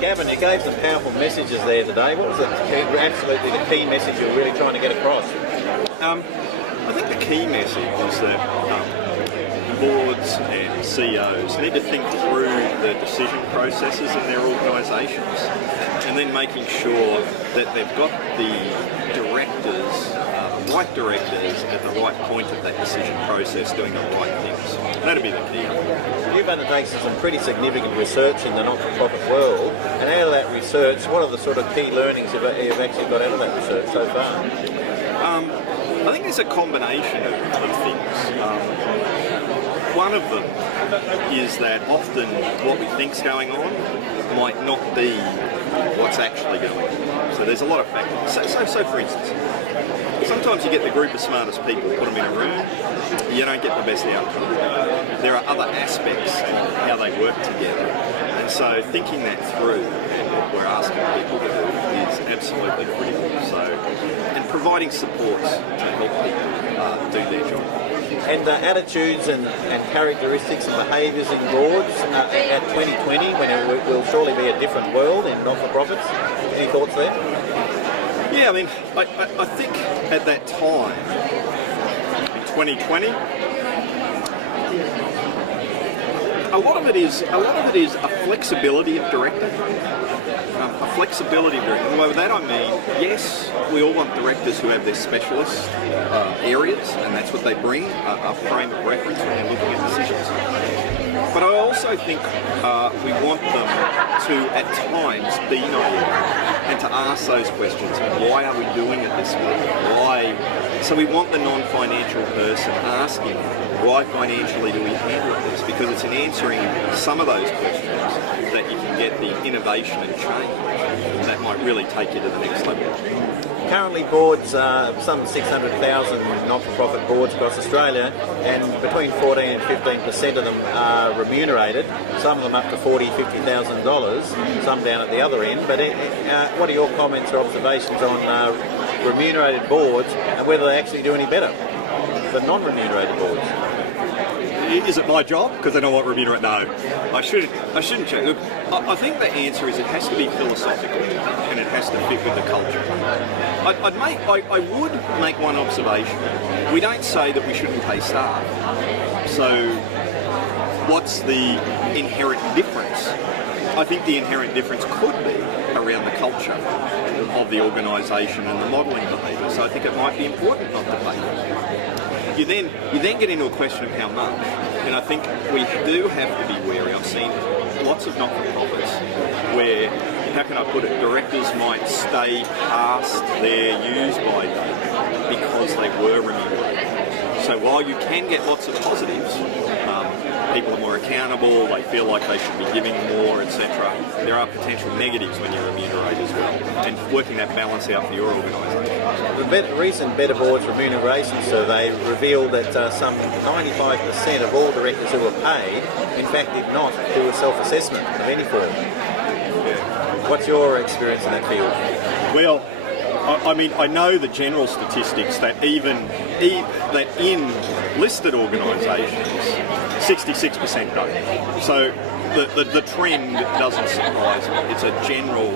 Gavin, you gave some powerful messages there today. What was absolutely the key message you're really trying to get across? I think the key message is that boards and CEOs need to think through the decision processes in their organisations, and then making sure that they've got the right directors at the right point of that decision process doing the right things. That'd be the key. You've undertaken some pretty significant research in the not-for-profit world, and out of that research, what are the sort of key learnings you've actually got out of that research so far? I think there's a combination of things. One of them is that often what we think's going on might not be what's actually going on. So there's a lot of factors. So for instance, sometimes you get the group of smartest people, put them in a room, you don't get the best outcome. There are other aspects of how they work together. And so thinking that through and what we're asking people to do is absolutely critical. And providing supports to help people do their job. And attitudes and characteristics and behaviours in boards at 2020, when it will surely be a different world in not-for-profits. Any thoughts there? Yeah, I mean, I think at that time, in 2020, a lot of it is a flexibility of director. By that I mean, yes, we all want directors who have their specialist areas, and that's what they bring, a frame of reference when they're looking at decisions. But I also think we want them to, at times, be naive and to ask those questions. Why are we doing it this way? Why? So we want the non-financial person asking, why financially do we handle this? Because it's in answering some of those questions that you can get the innovation and change that might really take you to the next level. Currently boards, some 600,000 not-for-profit boards across Australia, and between 14 and 15% of them are remunerated, some of them up to $40,000, $50,000, some down at the other end. But what are your comments or observations on remunerated boards and whether they actually do any better than non-remunerated boards? Is it my job? Because I don't want remunerate. No, I shouldn't check. Look, I think the answer is it has to be philosophical and it has to fit with the culture. I would make one observation. We don't say that we shouldn't pay staff. So, what's the inherent difference? I think the inherent difference could be around the culture of the organisation and the modelling behaviour. So I think it might be important not to pay them. You then get into a question of how much, and I think we do have to be wary. I've seen lots of not-for-profits where, how can I put it, directors might stay past their use-by date because they were remunerated. So while you can get lots of positives, people are more accountable, they feel like they should be giving more, etc. There are potential negatives when you remunerate as well, and working that balance out for your organisation. The recent Better Boards remuneration survey revealed that some 95% of all directors who were paid, in fact, did not do a self-assessment of any form. Yeah. What's your experience in that field? Well, I mean, I know the general statistics that even that in listed organisations, 66% don't. So the trend doesn't surprise me. It's a general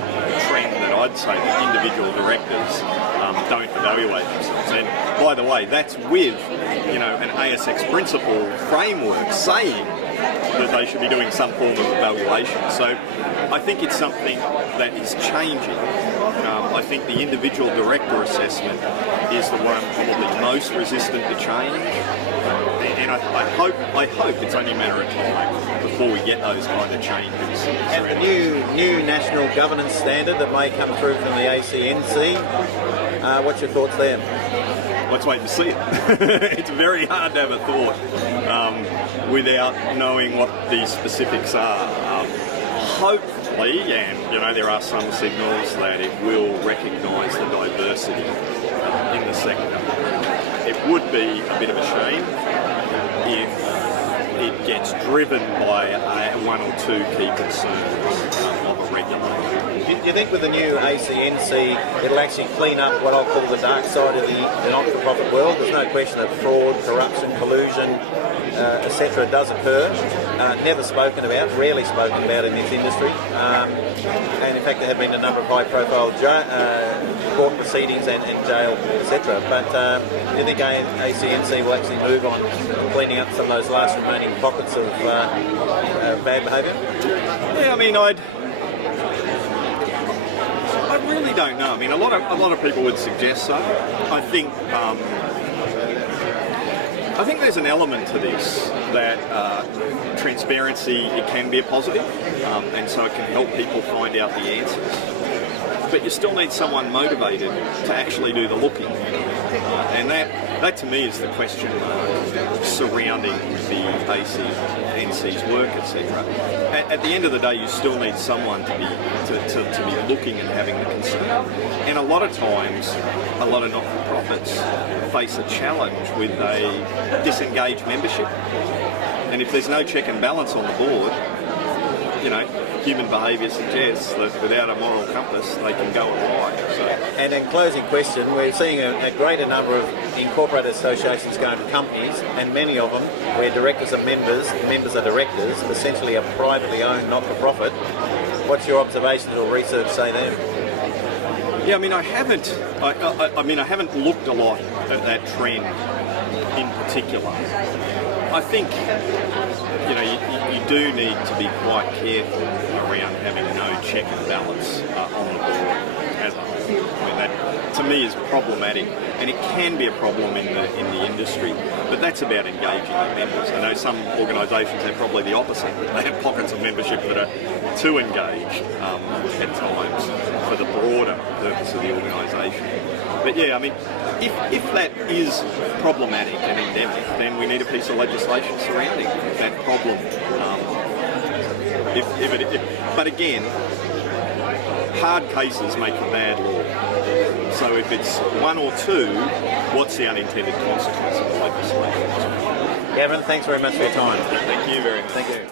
trend that I'd say that individual directors don't evaluate themselves. And by the way, that's with an ASX principle framework saying that they should be doing some form of evaluation. So I think it's something that is changing. I think the individual director assessment is the one probably most resistant to change, and I hope it's only a matter of time before we get those kind of changes. And the new national governance standard that may come through from the ACNC, what's your thoughts there? Let's wait and see it. It's very hard to have a thought without knowing what the specifics are. Hopefully, and there are some signals that it will recognise the diversity in the sector. It would be a bit of a shame if it gets driven by one or two key concerns of a regulator. Do you think with the new ACNC it'll actually clean up what I'll call the dark side of the not-for-profit world? There's no question that fraud, corruption, collusion, etc. does occur. never spoken about, rarely spoken about in this industry. And in fact, there have been a number of high-profile court proceedings and jail, etc. But do you think ACNC will actually move on cleaning up some of those last remaining pockets of bad behaviour? Yeah, I mean, I really don't know. I mean, a lot of people would suggest so. I think there's an element to this that transparency, it can be a positive, and so it can help people find out the answers. But you still need someone motivated to actually do the looking, and that to me is the question surrounding the ACNC's work, etc. At the end of the day, you still need someone to be looking and having the concern. And a lot of times, a lot of not-for-profits face a challenge with a disengaged membership. And if there's no check and balance on the board, human behaviour suggests that without a moral compass, they can go awry. So. And in closing question, we're seeing a greater number of incorporated associations going to companies, and many of them where directors are members are directors, essentially a privately owned not-for-profit. What's your observations or research say there? Yeah, I mean, I haven't looked a lot at that trend in particular. I think you do need to be quite careful around having no check and balance on the board. I mean, that to me is problematic, and it can be a problem in the industry. But that's about engaging the members. I know some organisations have probably the opposite. They have pockets of membership that are too engaged at times for the broader purpose of the organisation. But yeah, I mean, if that is problematic and endemic, then we need a piece of legislation surrounding that problem. But again, hard cases make for bad law. So if it's one or two, what's the unintended consequence of the legislation? Gavin, thanks very much for your time. Thank you very much. Thank you.